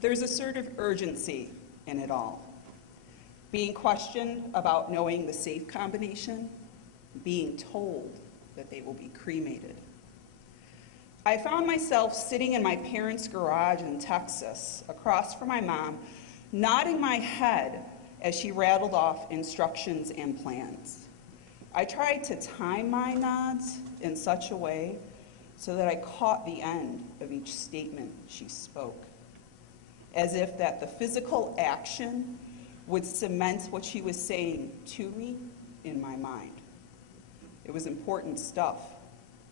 There's a sort of urgency in it all. Being questioned about knowing the safe combination, being told that they will be cremated. I found myself sitting in my parents' garage in Texas, across from my mom, nodding my head as she rattled off instructions and plans. I tried to time my nods in such a way so that I caught the end of each statement she spoke, as if that the physical action would cement what she was saying to me in my mind. It was important stuff,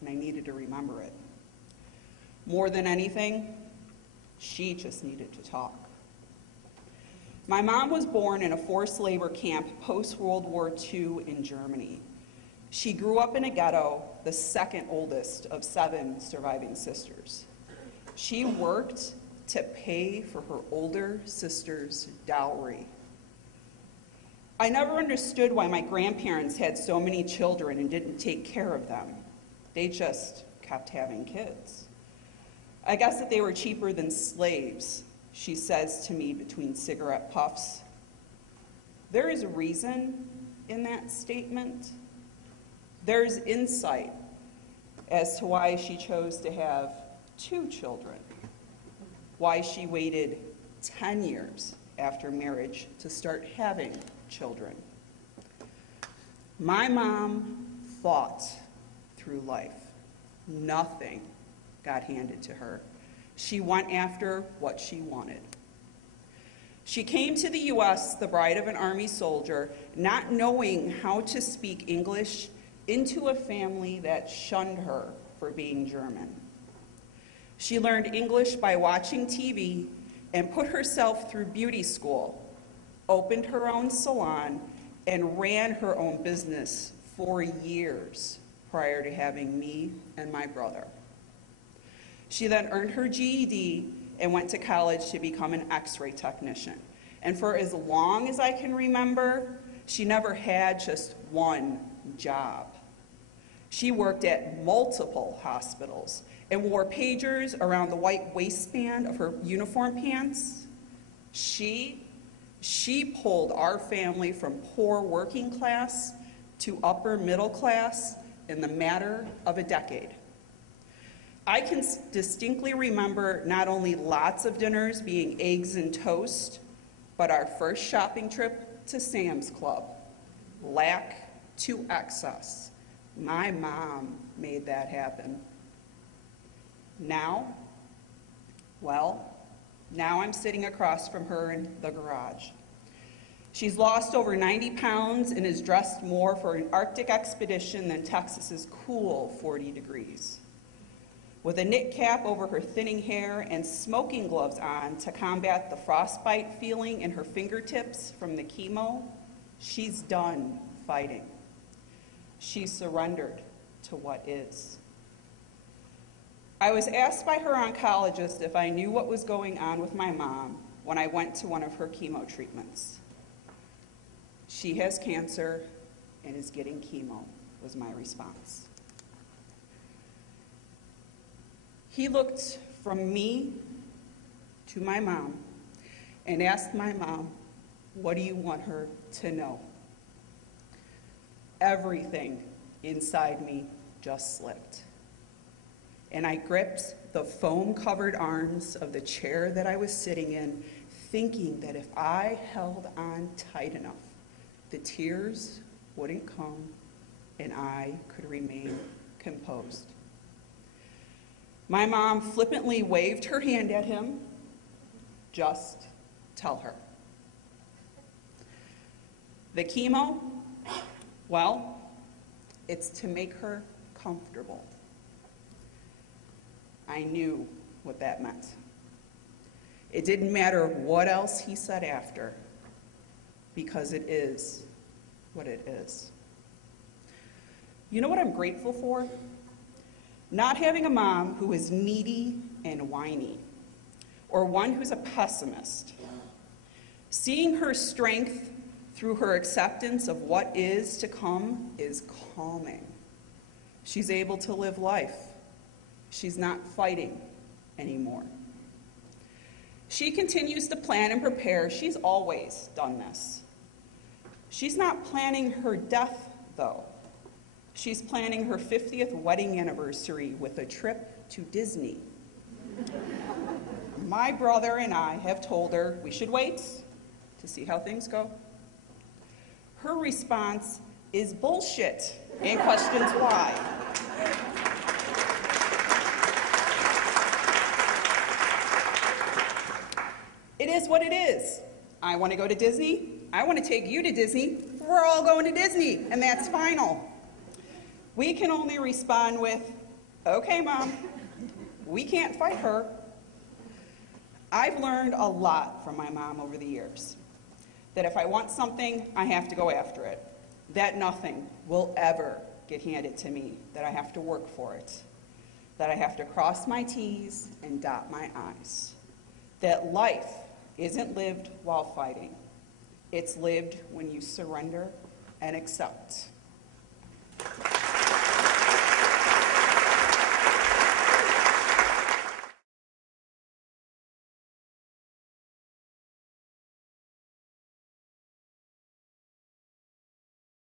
and I needed to remember it. More than anything, she just needed to talk. My mom was born in a forced labor camp post-World War II in Germany. She grew up in a ghetto, the second oldest of 7 surviving sisters. She worked to pay for her older sister's dowry. I never understood why my grandparents had so many children and didn't take care of them. They just kept having kids. I guess that they were cheaper than slaves, she says to me between cigarette puffs. There is reason in that statement. There's insight as to why she chose to have 2 children, why she waited 10 years after marriage to start having children. My mom fought through life. Nothing got handed to her. She went after what she wanted. She came to the U.S. the bride of an Army soldier, not knowing how to speak English, into a family that shunned her for being German. She learned English by watching TV and put herself through beauty school, opened her own salon, and ran her own business for years prior to having me and my brother. She then earned her GED and went to college to become an X-ray technician. And for as long as I can remember, she never had just one job. She worked at multiple hospitals and wore pagers around the white waistband of her uniform pants. She pulled our family from poor working class to upper middle class in the matter of a decade. I can distinctly remember not only lots of dinners being eggs and toast, but our first shopping trip to Sam's Club, lack to excess. My mom made that happen. Now I'm sitting across from her in the garage. She's lost over 90 pounds and is dressed more for an Arctic expedition than Texas's cool 40 degrees. With a knit cap over her thinning hair and smoking gloves on to combat the frostbite feeling in her fingertips from the chemo, she's done fighting. She's surrendered to what is. I was asked by her oncologist if I knew what was going on with my mom when I went to one of her chemo treatments. She has cancer and is getting chemo, was my response. He looked from me to my mom and asked my mom, "What do you want her to know?" Everything inside me just slipped. And I gripped the foam-covered arms of the chair that I was sitting in, thinking that if I held on tight enough, the tears wouldn't come and I could remain composed. My mom flippantly waved her hand at him. Just tell her. The chemo, well, it's to make her comfortable. I knew what that meant. It didn't matter what else he said after, because it is what it is. You know what I'm grateful for? Not having a mom who is needy and whiny, or one who's a pessimist. Seeing her strength through her acceptance of what is to come is calming. She's able to live life. She's not fighting anymore. She continues to plan and prepare. She's always done this. She's not planning her death, though. She's planning her 50th wedding anniversary with a trip to Disney. My brother and I have told her we should wait to see how things go. Her response is bullshit and questions why. It is what it is. I want to go to Disney. I want to take you to Disney. We're all going to Disney, and that's final. We can only respond with, okay, Mom, we can't fight her. I've learned a lot from my mom over the years. That if I want something, I have to go after it. That nothing will ever get handed to me, that I have to work for it. That I have to cross my T's and dot my I's. That life isn't lived while fighting. It's lived when you surrender and accept.